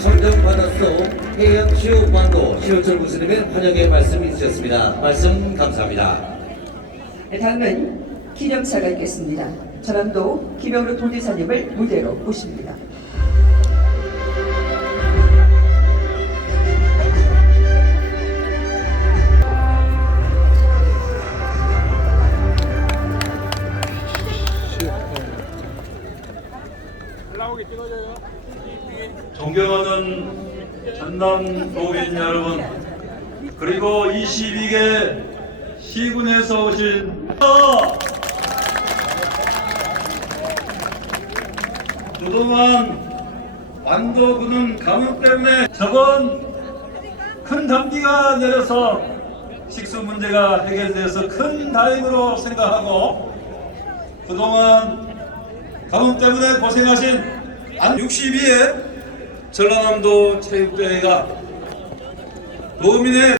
청정바닷속 해양체육관도 시호철 구스님의 환영의 말씀이 있으셨습니다. 말씀 감사합니다. 네, 다음은 기념사가 있겠습니다. 전남도 김영루 도지사님을 무대로 모십니다. 존경하는 전남 노인 여러분 그리고 22개 시군에서 오신 그동안 완도군은 가뭄 때문에 저번 큰 단비가 내려서 식수 문제가 해결돼서 큰 다행으로 생각하고 그동안 가뭄 때문에 고생하신 안 62회 전라남도 체육대회가 도민의